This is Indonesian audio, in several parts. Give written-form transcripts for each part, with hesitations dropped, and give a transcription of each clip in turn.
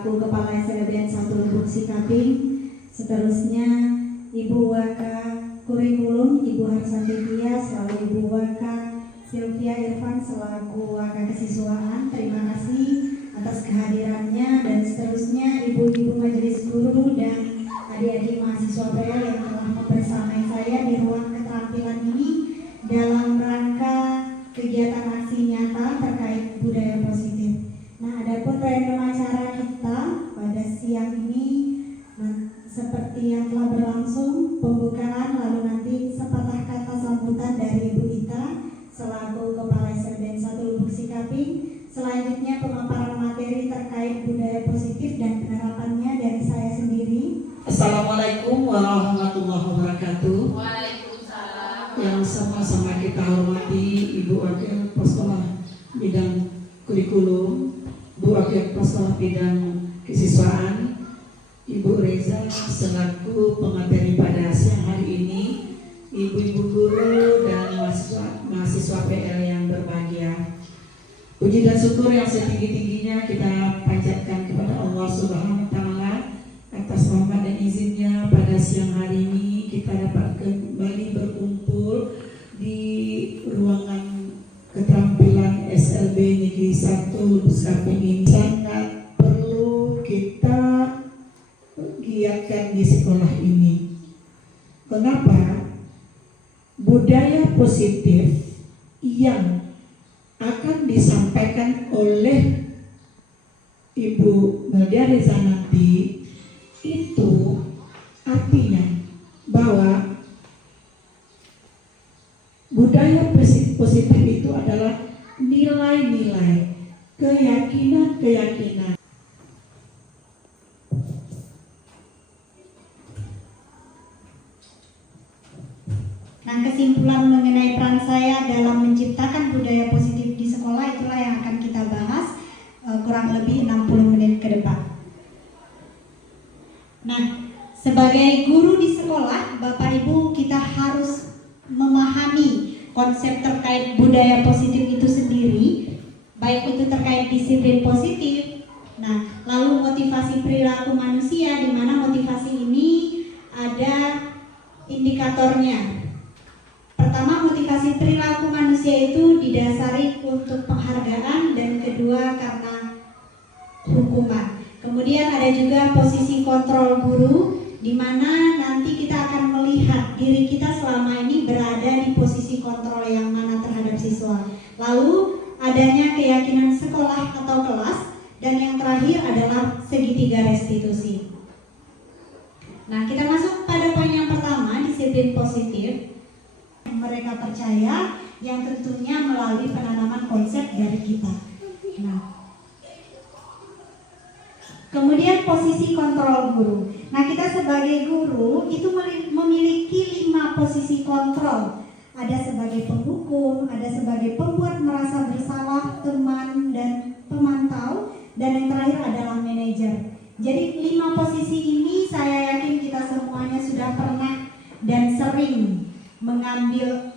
selaku Kepala SLBN 1 Lubuk Sikaping. Seterusnya Ibu Waka Kurikulum Ibu Harsanti Tias, lalu Ibu Waka Sylvia Irfan selaku Waka Kesiswaan. Terima kasih atas kehadirannya, dan seterusnya ibu-ibu majelis guru dan adik-adik mahasiswa PL yang telah membersamai saya di ruang keterampilan ini dalam rangka kegiatan aksi nyata terkait budaya positif. Nah, adapun random acara kita pada siang ini seperti yang telah berlangsung pembukaan, lalu nanti sepatah kata sambutan dari Ibu Ita selaku Kepala SLBN 1 Lubuk Sikaping. Selanjutnya pemaparan materi terkait budaya positif dan penerapannya dari saya sendiri. Assalamualaikum warahmatullahi wabarakatuh. Waalaikumsalam. Yang sama-sama kita hormati Ibu Wakil Kepala Sekolah Bidang Kurikulum, Bu Wakil Kepala Sekolah Bidang Kesiswaan, Ibu Reza selaku pemateri pada siang hari ini, ibu-ibu guru dan mahasiswa PL yang berbahagia. Puji dan syukur yang setinggi-tingginya kita panjatkan kepada Allah Subhanahu wa Ta'ala atas rahmat dan izinnya pada siang hari ini kita dapat kembali berkumpul di ruangan keterampilan SLB Negeri 1 Lubuk Sikaping ini. Sangat perlu kita giatkan di sekolah ini. Kenapa? Budaya positif yang akan disampaikan oleh Ibu Meldia Reza nanti itu artinya bahwa budaya positif itu adalah nilai-nilai, keyakinan-keyakinan. Nah, kesimpulan mengenai peran saya dalam menciptakan budaya positif di sekolah itulah yang akan kita bahas kurang lebih 60 menit ke depan. Nah, sebagai guru di sekolah, Bapak Ibu, kita harus memahami konsep terkait budaya positif itu sendiri, baik itu terkait disiplin positif. Nah, lalu motivasi perilaku manusia, di mana motivasi ini ada indikatornya. Pertama, motivasi perilaku manusia itu didasari untuk penghargaan, dan kedua karena hukuman. Kemudian ada juga posisi kontrol guru, di mana nanti kita akan melihat diri kita selama ini berada di posisi kontrol yang mana terhadap siswa. Lalu adanya keyakinan sekolah atau kelas, dan yang terakhir adalah segitiga restitusi. Nah, kita masuk pada poin yang pertama, disiplin positif. Mereka percaya, yang tentunya melalui penanaman konsep dari kita. Nah, kemudian posisi kontrol guru. Nah, kita sebagai guru itu memiliki 5 posisi kontrol. Ada sebagai penghukum, ada sebagai pembuat merasa bersalah, teman, dan pemantau, dan yang terakhir adalah manajer. Jadi 5 posisi ini saya yakin kita semuanya sudah pernah dan sering mengambil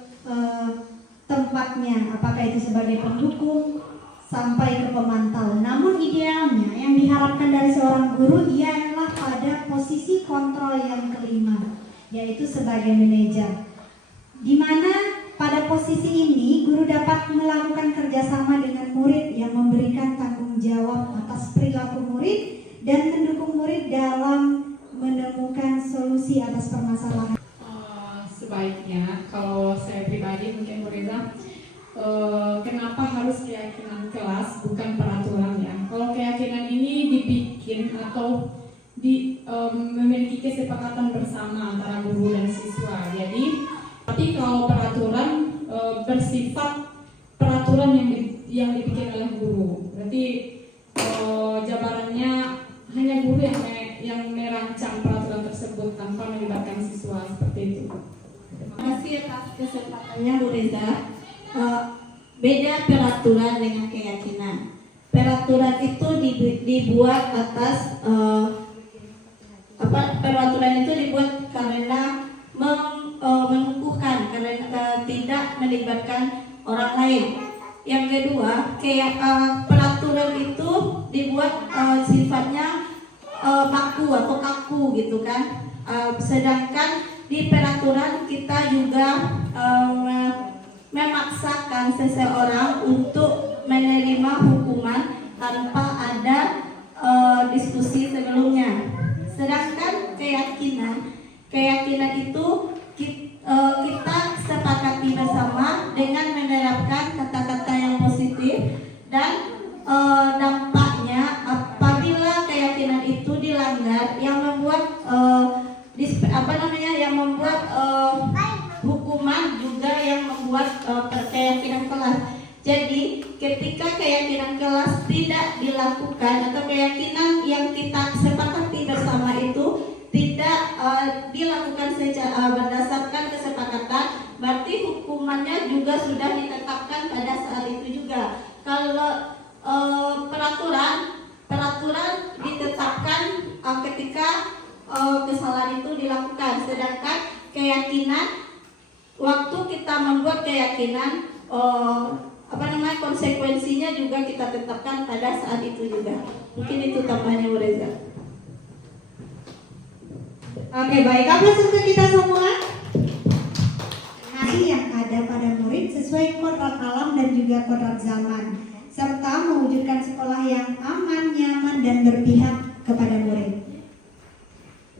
tempatnya, apakah itu sebagai pendukung sampai ke pemantau. Namun idealnya yang diharapkan dari seorang guru ialah pada posisi kontrol yang kelima, yaitu sebagai manajer, di mana pada posisi ini guru dapat melakukan kerjasama dengan murid yang memberikan tanggung jawab atas perilaku murid dan mendukung murid dalam menemukan solusi atas permasalahan. Sebaiknya, kalau saya pribadi mungkin Bu Reza, kenapa harus keyakinan kelas bukan peraturan ya? Kalau keyakinan ini dibikin atau memiliki kesepakatan bersama antara guru dan siswa. Jadi, tapi kalau peraturan bersifat peraturan yang dibikin oleh guru, berarti jabarannya hanya guru yang merancang peraturan tersebut tanpa melibatkan siswa, seperti itu. Terima kasih atas kesempatannya Bu Reza. Beda peraturan dengan keyakinan. Peraturan itu dibuat atas peraturan itu dibuat karena mengukuhkan, karena tidak melibatkan orang lain. Yang kedua, peraturan itu dibuat sifatnya baku atau kaku gitu kan. Sedangkan di peraturan kita juga memaksakan seseorang untuk menerima hukuman tanpa ada diskusi sebelumnya. Sedangkan keyakinan itu kita sepakati bersama dengan menerapkan kata-kata yang positif dan dampaknya apabila keyakinan itu dilanggar yang membuat hukuman juga yang membuat keyakinan kelas. Jadi ketika keyakinan kelas tidak dilakukan atau keyakinan yang kita sepakati bersama itu tidak dilakukan secara berdasarkan kesepakatan, berarti hukumannya juga sudah ditetapkan pada saat itu juga. Kalau peraturan ditetapkan ketika kesalahan itu dilakukan, sedangkan keyakinan waktu kita membuat keyakinan konsekuensinya juga kita tetapkan pada saat itu juga. Mungkin itu tambahnya Bu Reza. Oke, baik. Aplaus untuk kita semua. Ngasih yang ada pada murid sesuai kodrat alam dan juga kodrat zaman, serta mewujudkan sekolah yang aman, nyaman, dan berpihak kepada murid.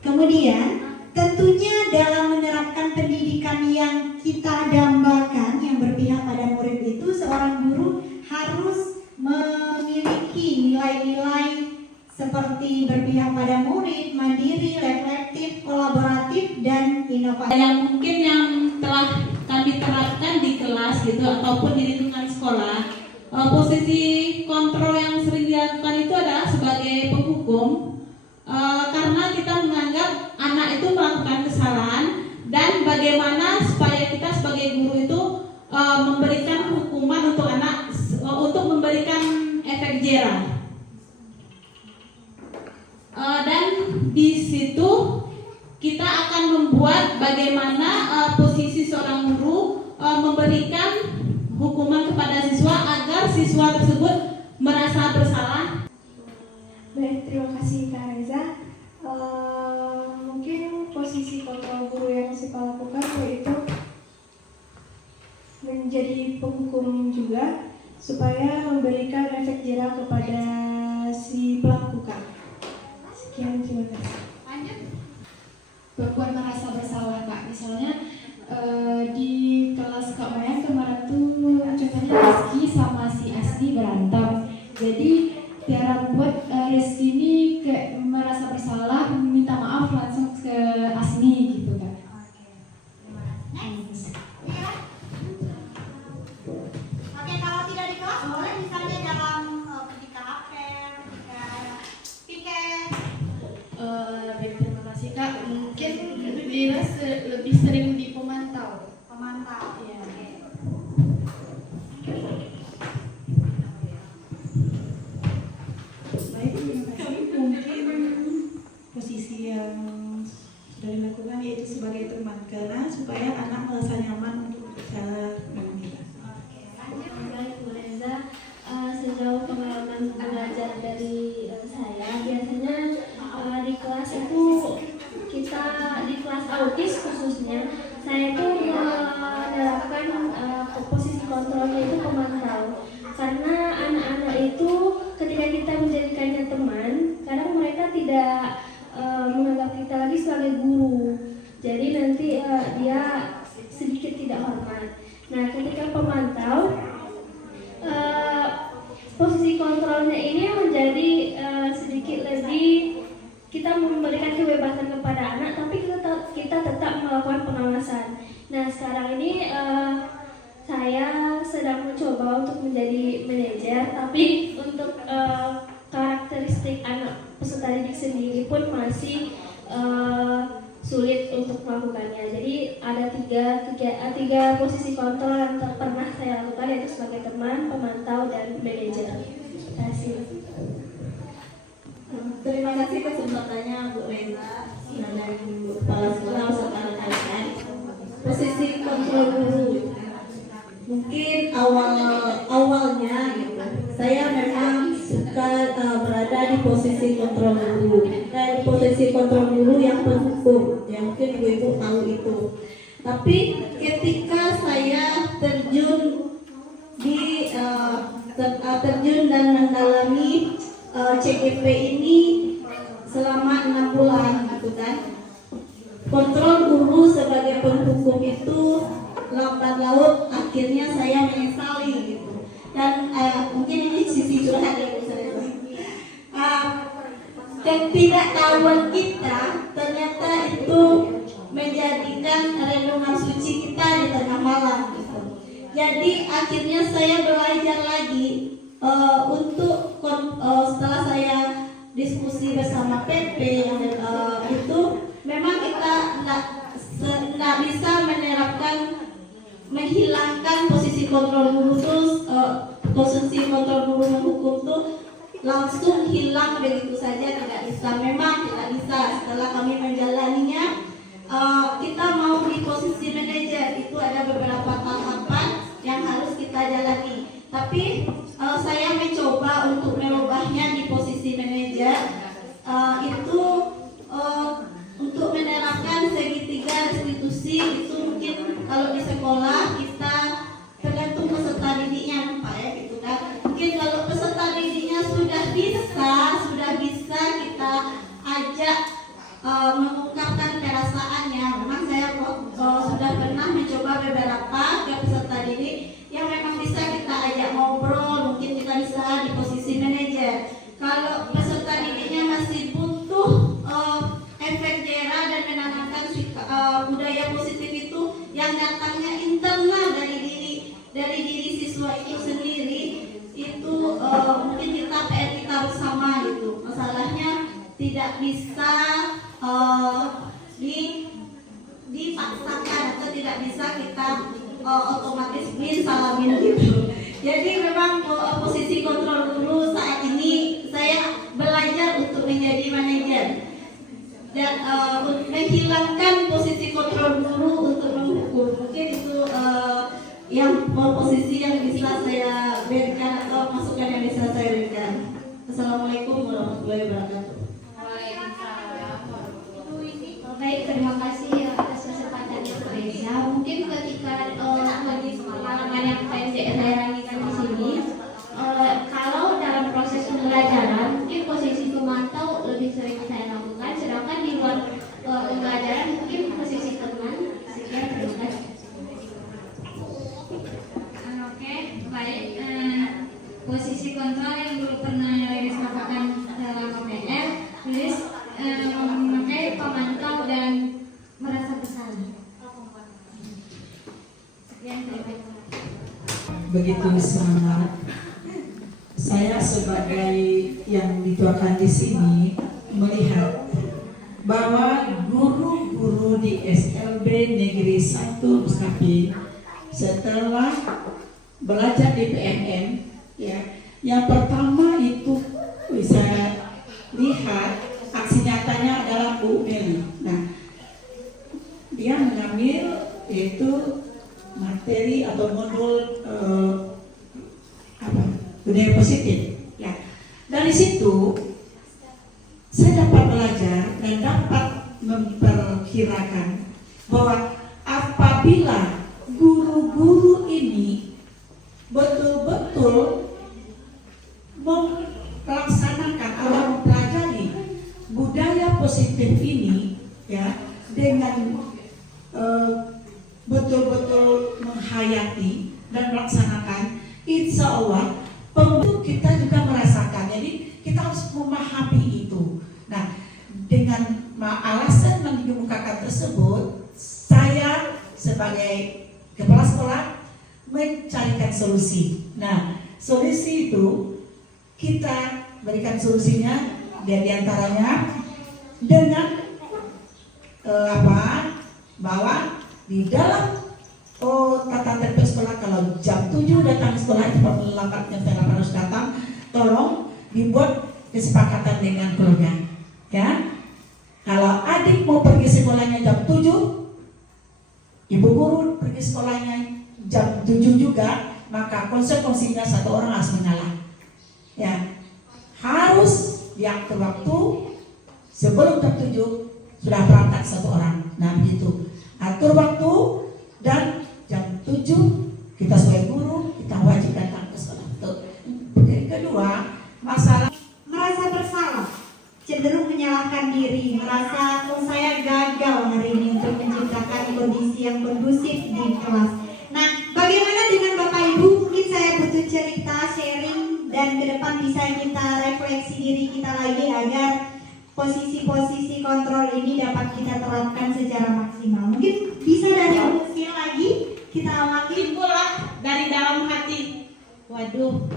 Kemudian, tentunya dalam menerapkan pendidikan yang kita dambakan, yang berpihak pada murid itu, seorang guru harus memiliki nilai-nilai seperti berpihak pada murid, mandiri, reflektif, kolaboratif, dan inovatif. Yang mungkin yang telah kami terapkan di kelas gitu ataupun di lingkungan sekolah, posisi kontrol yang sering dilakukan itu adalah sebagai penghukum, karena kita menganggap anak itu melakukan kesalahan dan bagaimana supaya kita sebagai guru itu memberikan hukuman untuk anak, untuk memberikan efek jera. Dan di situ kita akan membuat bagaimana posisi seorang guru memberikan hukuman kepada siswa agar siswa tersebut merasa bersalah. Baik, terima kasih Kak Reza. Mungkin posisi kontrol guru yang saya lakukan yaitu menjadi penghukum juga supaya memberikan efek jera kepada si pelaku Kak. Sekian, terima kasih. Berbuat merasa bersalah Kak. Misalnya di kelas Kak Maya kemarin tuh contohnya Rizky sama si Asli berantem. Jadi Tiara buat Rizky ini kayak merasa bersalah, minta maaf langsung ke Asli gitu Kak. Oke, kalau tidak di kelas boleh misalnya dalam ketika apel, ketika piket. Baik, terima kasih Kak. Mungkin Lira lebih sering di pemantau. Iya. Baik, terima kasih. Mungkin posisi yang sudah dilakukan yaitu sebagai teman, karena supaya anak merasa nyaman untuk berbicara dengan kita. Baik Bu Reza, sejauh pengalaman belajar dari saya, biasanya di kelas itu kita di kelas autis khususnya, saya itu menerapkan posisi kontrolnya itu pemantau, karena anak-anak itu ketika kita menjadikannya teman, kadang mereka tidak menganggap kita lagi sebagai guru, jadi nanti dia sedikit tidak hormat. Nah, ketika pemantau, posisi kontrolnya ini menjadi sedikit lebih, kita memberikan kebebasan kepada anak, tapi kita tetap melakukan pengawasan. Nah, sekarang ini saya sedang mencoba untuk menjadi manajer, tapi untuk karakteristik anak peserta didik sendiri pun masih sulit untuk melakukannya. Jadi ada tiga posisi kontrol yang pernah saya lakukan, yaitu sebagai teman, pemantau, dan manajer. Terima kasih. Terima kasih kesempatannya Bu Reza dan Bu Kepala Sekolah beserta rekan-rekan. Posisi kontrol guru. Mungkin awalnya gitu, saya memang suka berada di posisi kontrol guru. sebagai posisi kontrol guru yang penghukum. Ya mungkin ibu-ibu tahu itu. Tapi ketika saya terjun dan mendalami CGP ini selama 6 bulan gitu kan, kontrol guru sebagai penghukum itu lambat laut akhirnya saya menyesali gitu. Dan mungkin ini sisi curhat ya Bu saya. Ketidaktahuan kita ternyata itu menjadikan renungan suci kita di tengah malam gitu. Jadi akhirnya saya belajar lagi untuk setelah saya diskusi bersama PP yang itu memang kita nggak bisa menghilangkan posisi kontrol guru tuh, posisi kontrol guru menghukum tuh langsung hilang begitu saja, tidak bisa. Memang tidak bisa. Setelah kami menjalaninya, kita mau di posisi manajer itu ada beberapa tahapan yang harus kita jalani. Tapi saya mencoba untuk merubahnya di posisi manajer itu untuk menerapkan segitiga restitusi itu mungkin kalau di sekolah kita tergantung peserta didiknya Pak ya gitu kan. Mungkin kalau peserta didiknya sudah bisa kita ajak mengungkapkan perasaannya. Memang saya sudah pernah mencoba beberapa ke peserta didik yang memang bisa kita ajak ngobrol, mungkin kita bisa di posisi manajer. Kalau peserta didiknya masih butuh efek jera dan menanamkan budaya positif itu yang datangnya internal dari diri siswa itu sendiri, itu mungkin kita PR kita bersama gitu. Masalahnya tidak bisa dipaksakan atau tidak bisa kita otomatis salamin gitu. Jadi memang posisi kontrol guru saat ini saya belajar untuk menjadi manajer dan menghilangkan posisi kontrol guru untuk menghukum. Mungkin itu yang posisi yang bisa saya berikan atau masukan yang bisa saya berikan. Assalamualaikum warahmatullahi wabarakatuh. Baik, terima kasih atas kesempatan Bu Reza. Mungkin ketika lagi pengalaman yang saya ragikan di sini, kalau dalam proses pembelajaran mungkin posisi pemantau lebih sering saya lakukan, sedangkan di luar pembelajaran mungkin posisi teman. Sekian, terima kasih. Oke, baik. Posisi kontrol yang dulu pernah Iris lakukan dalam KPR, Iris memakai pemantau dan merasa bersalah. Sekian, terima kasih. Begitu semangat. Saya sebagai yang dituakan di sini melihat bahwa guru-guru di SLB Negeri 1 Muskapi setelah belajar di PNN, ya, yang pertama itu bisa lihat aksi nyatanya adalah Bu Meli. Nah, dia mengambil yaitu materi atau modul budaya positif. Ya, dari situ saya dapat belajar dan dapat memperkirakan bahwa apabila guru-guru ini betul-betul melaksanakan atau mempelajari budaya positif ini, ya, dengan betul-betul menghayati dan melaksanakan, insya Allah pembentuk kita juga merasakan. Jadi kita harus memahami itu. Nah, dengan alasan yang dikemukakan tersebut, saya sebagai kepala sekolah mencarikan solusi. Nah, solusi itu kita berikan solusinya diantaranya dengan bahwa di dalam tata tertib sekolah, kalau jam 7 datang sekolah, jam 8 harus datang, tolong dibuat kesepakatan dengan keluarga, ya. Kalau adik mau pergi sekolahnya jam 7, ibu guru pergi sekolahnya jam 7 juga, maka konsekuensinya satu orang harus mengalah, ya. Harus diatur waktu sebelum jam 7 sudah berangkat satu orang. Nah begitu, atur waktu dan jam 7 kita sebagai guru kita wajib datang ke sekolah. Yang kedua, masalah Merasa bersalah, cenderung menyalahkan diri, merasa oh saya gagal hari ini untuk menciptakan kondisi yang kondusif di kelas. Nah, bagaimana dengan Bapak Ibu? Mungkin saya butuh cerita, sharing, dan ke depan bisa kita refleksi diri kita lagi agar posisi-posisi kontrol ini dapat kita terapkan secara maksimal. Mungkin bisa dari usia lagi kita awali. Pula dari dalam hati, waduh,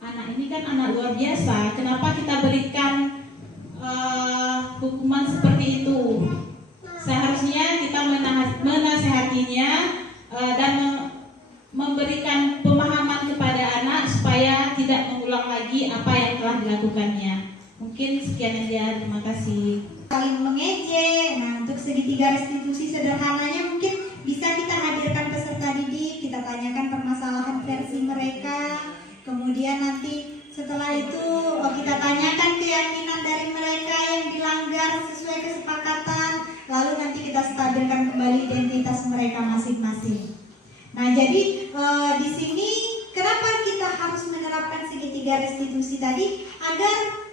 anak ini kan anak luar biasa. Kenapa kita berikan hukuman seperti itu? Seharusnya kita menasehatinya dan memberikan pemahaman kepada anak supaya tidak mengulang lagi apa yang telah dilakukannya. Mungkin sekian aja, terima kasih. Saling mengejek. Nah, untuk segitiga restitusi sederhananya mungkin bisa kita hadirkan peserta didik, kita tanyakan permasalahan versi mereka, kemudian nanti setelah itu kita tanyakan keyakinan dari mereka yang dilanggar sesuai kesepakatan, lalu nanti kita stabilkan kembali identitas mereka masing-masing. Nah, jadi di sini kenapa kita harus menerapkan segitiga restitusi tadi? Agar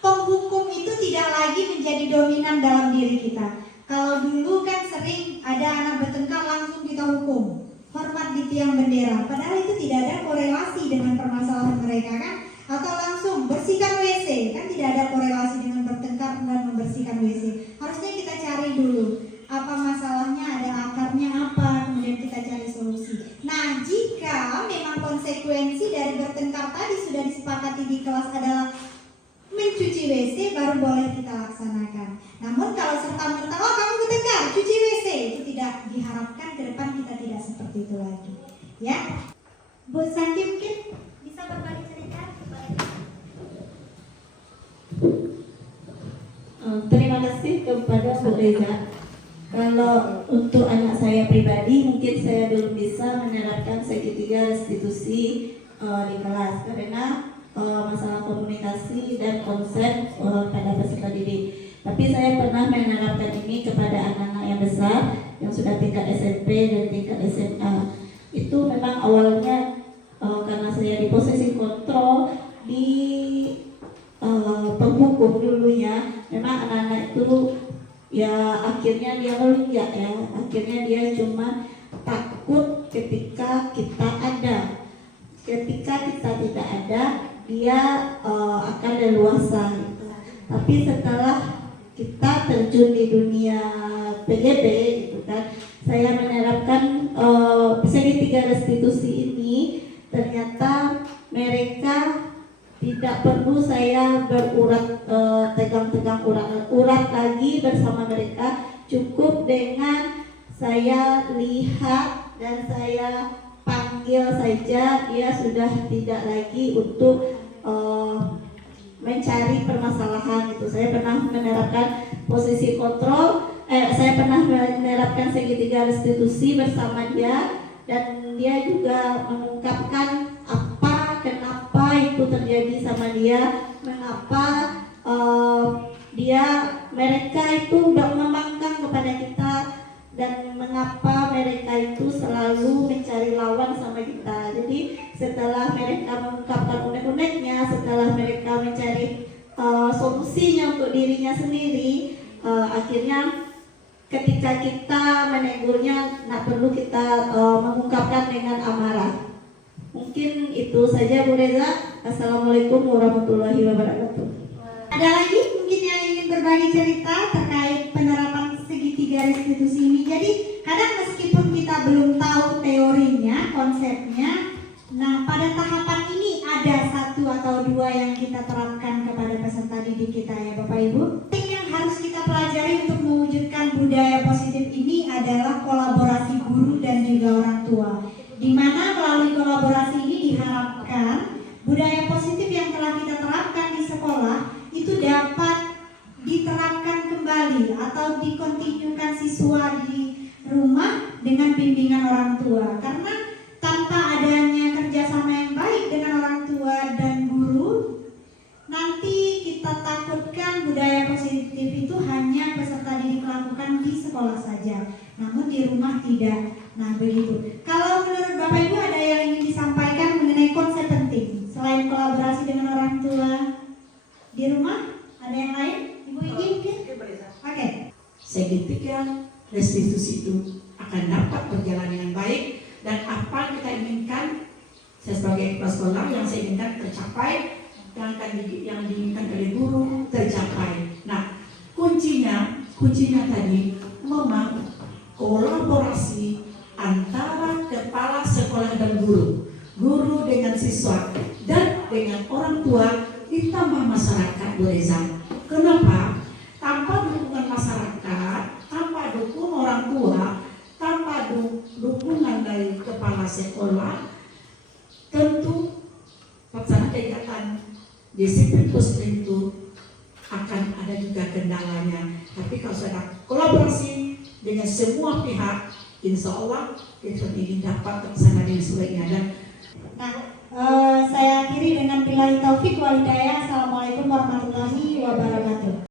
penghukum itu tidak lagi menjadi dominan dalam diri kita. Kalau dulu kan sering ada anak bertengkar langsung kita hukum, hormat di tiang bendera, padahal itu tidak ada korelasi dengan permasalahan mereka kan? Atau langsung bersihkan WC, kan tidak ada korelasi dengan bertengkar dan membersihkan WC. Harusnya kita cari dulu apa masalahnya, ada akarnya apa, kemudian kita cari solusi. Nah, jika memang konsekuensi dari bertengkar tadi sudah disepakati di kelas adalah mencuci WC, baru boleh kita laksanakan. Namun kalau serta-merta, oh kamu bertengkar, cuci WC, itu tidak diharapkan. Ke depan kita tidak seperti itu lagi. Ya, Bu Santi mungkin bisa berbagi cerita. Terima kasih kepada Bu Reza. Kalau untuk anak saya pribadi, mungkin saya belum bisa menerapkan segitiga restitusi di kelas karena masalah komunikasi dan konsep pada peserta didik. Tapi saya pernah menerapkan ini kepada anak-anak yang besar yang sudah tingkat SMP dan tingkat SMA. Itu memang awalnya karena saya di posisi kontrol di penghukum dulunya, memang anak-anak itu ya akhirnya dia melunjak ya, akhirnya dia cuma takut ketika kita ada. Ketika kita tidak ada, dia akan leluasa. Tapi setelah kita terjun di dunia PGB gitu kan, saya menerapkan segitiga restitusi ini, ternyata mereka tidak perlu saya berurat tegang-tegang urat lagi bersama mereka, cukup dengan saya lihat dan saya panggil saja, dia sudah tidak lagi untuk mencari permasalahan itu. Saya pernah menerapkan posisi kontrol, saya pernah menerapkan segitiga restitusi bersama dia, dan dia juga mengungkapkan kenapa itu terjadi sama dia, mengapa mereka itu membangkang kepada kita, dan mengapa mereka itu selalu mencari lawan sama kita. Jadi setelah mereka mengungkapkan unek-uneknya, setelah mereka mencari solusinya untuk dirinya sendiri, akhirnya ketika kita menegurnya, tidak perlu kita mengungkapkan dengan amarah. Mungkin itu saja Bu Reza. Assalamualaikum warahmatullahi wabarakatuh. Ada lagi mungkin yang ingin berbagi cerita terkait penerapan segitiga restitusi ini? Jadi kadang meskipun kita belum tahu teorinya, konsepnya, nah pada tahapan ini ada satu atau dua yang kita terapkan kepada peserta didik kita ya Bapak Ibu. Yang harus kita pelajari untuk mewujudkan budaya positif ini adalah kolaborasi guru dan juga orang tua, di mana melalui kolaborasi ini diharapkan budaya positif yang telah kita terapkan di sekolah itu dapat diterapkan kembali atau dikontinukan siswa di rumah dengan bimbingan orang tua. Karena tanpa adanya kerjasama yang baik dengan orang tua dan guru, nanti kita takutkan budaya positif itu di rumah tidak. Nah begitu. Kalau menurut Bapak Ibu ada yang ingin disampaikan mengenai konsep penting selain kolaborasi dengan orang tua di rumah? Ada yang lain? Ibu ingin? Oke. Segitiga restitusi itu akan dapat berjalan dengan baik, dan apa yang kita inginkan saya sebagai kepala sekolah, yang saya inginkan tercapai, yang diinginkan oleh guru tercapai. Nah, kuncinya tadi memang kolaborasi antara kepala sekolah dan guru dengan siswa dan dengan orang tua ditambah masyarakat, Bu Reza. Kenapa? Tanpa dukungan masyarakat, tanpa dukungan orang tua, tanpa dukungan dari kepala sekolah, tentu pelaksanaan kegiatan disiplin positif itu akan ada juga kendalanya. Tapi kalau sudah kolaborasi dengan semua pihak, insya Allah kita ingin dapat terlaksana dengan sebaiknya. Dan saya akhiri dengan billahi taufik wal hidayah. Assalamualaikum warahmatullahi wabarakatuh.